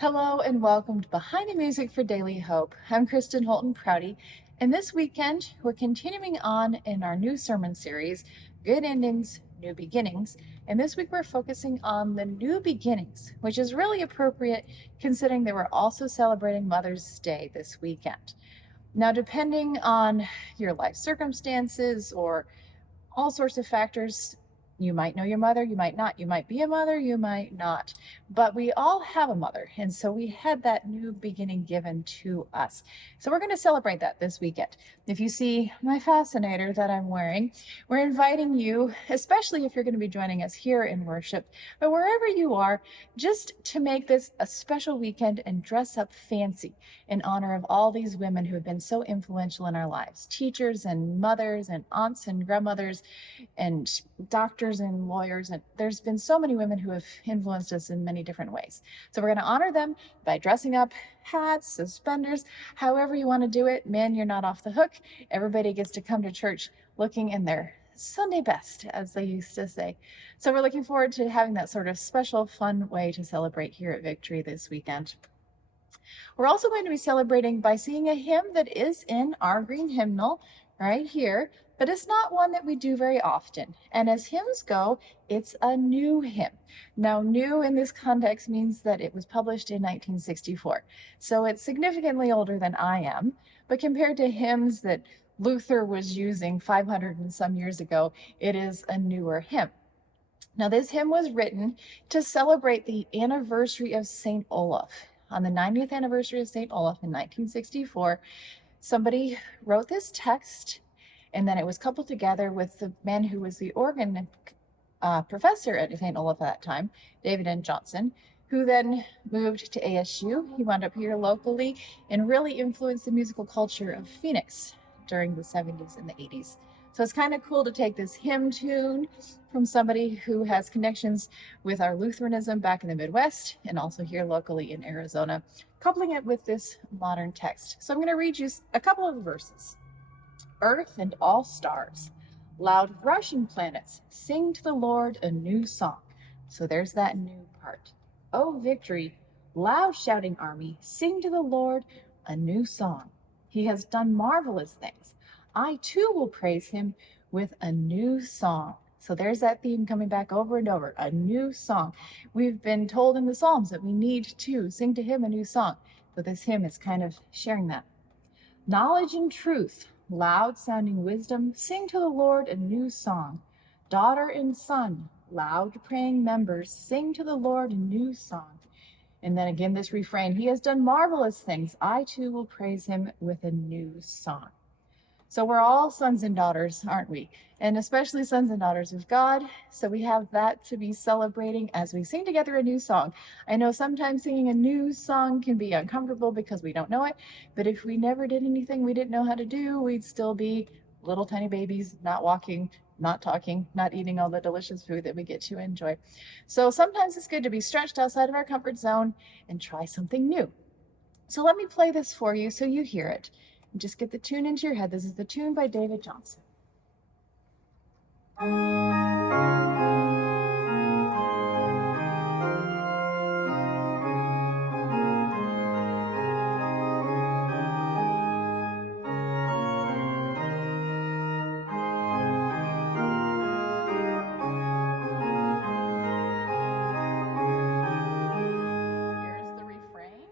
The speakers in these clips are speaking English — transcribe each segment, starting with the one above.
Hello and welcome to Behind the Music for Daily Hope. I'm Kristin, Holton, Prouty, and this weekend we're continuing on in our new sermon series, Good Endings, New Beginnings. And this week we're focusing on the new beginnings, which is really appropriate considering that we're also celebrating Mother's Day this weekend. Now, depending on your life circumstances or all sorts of factors, you might know your mother, you might not. You might be a mother, you might not. But we all have a mother. And so we had that new beginning given to us. So we're going to celebrate that this weekend. If you see my fascinator that I'm wearing, we're inviting you, especially if you're going to be joining us here in worship, but wherever you are, just to make this a special weekend and dress up fancy in honor of all these women who have been so influential in our lives. Teachers and mothers and aunts and grandmothers and doctors and lawyers, and there's been so many women who have influenced us in many different ways. So we're going to honor them by dressing up, hats, suspenders, however you want to do it. Man, you're not off the hook. Everybody gets to come to church looking in their Sunday best, as they used to say. So we're looking forward to having that sort of special, fun way to celebrate here at Victory this weekend. We're also going to be celebrating by singing a hymn that is in our green hymnal right here, but it's not one that we do very often. And as hymns go, it's a new hymn. Now, new in this context means that it was published in 1964. So it's significantly older than I am, but compared to hymns that Luther was using 500 and some years ago, it is a newer hymn. Now, this hymn was written to celebrate the anniversary of St. Olaf. On the 90th anniversary of St. Olaf in 1964, somebody wrote this text, and then it was coupled together with the man who was the organ professor at St. Olaf at that time, David N. Johnson, who then moved to ASU. He wound up here locally and really influenced the musical culture of Phoenix during the 70s and the 80s. So it's kind of cool to take this hymn tune from somebody who has connections with our Lutheranism back in the Midwest and also here locally in Arizona, coupling it with this modern text. So I'm going to read you a couple of verses. Earth and all stars, loud rushing planets, sing to the Lord a new song. So there's that new part. Oh, victory, loud shouting army, sing to the Lord a new song. He has done marvelous things. I too will praise him with a new song. So there's that theme coming back over and over, a new song. We've been told in the Psalms that we need to sing to him a new song. So this hymn is kind of sharing that. Knowledge and truth, loud sounding wisdom, sing to the Lord a new song. Daughter and son, loud praying members, sing to the Lord a new song. And then again, this refrain, he has done marvelous things. I too will praise him with a new song. So we're all sons and daughters, aren't we? And especially sons and daughters of God. So we have that to be celebrating as we sing together a new song. I know sometimes singing a new song can be uncomfortable because we don't know it. But if we never did anything we didn't know how to do, we'd still be little tiny babies, not walking, not talking, not eating all the delicious food that we get to enjoy. So sometimes it's good to be stretched outside of our comfort zone and try something new. So let me play this for you so you hear it. Just get the tune into your head. This is the tune by David Johnson. Here's the refrain.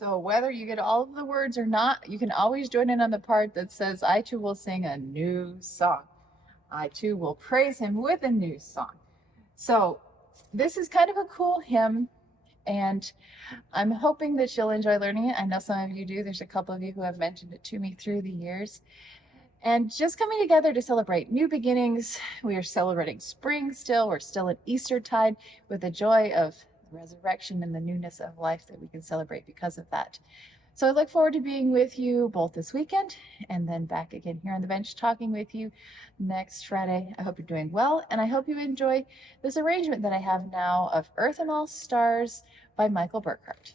So whether you get all of the words or not, you can always join in on the part that says, I too will sing a new song. I too will praise him with a new song. So this is kind of a cool hymn, and I'm hoping that you'll enjoy learning it. I know some of you do. There's a couple of you who have mentioned it to me through the years. And just coming together to celebrate new beginnings. We are celebrating spring still. We're still at Eastertide with the joy of resurrection and the newness of life that we can celebrate because of that. So I look forward to being with you both this weekend and then back again here on the bench talking with you next Friday. I hope you're doing well, and I hope you enjoy this arrangement that I have now of Earth and All Stars by Michael Burkhart.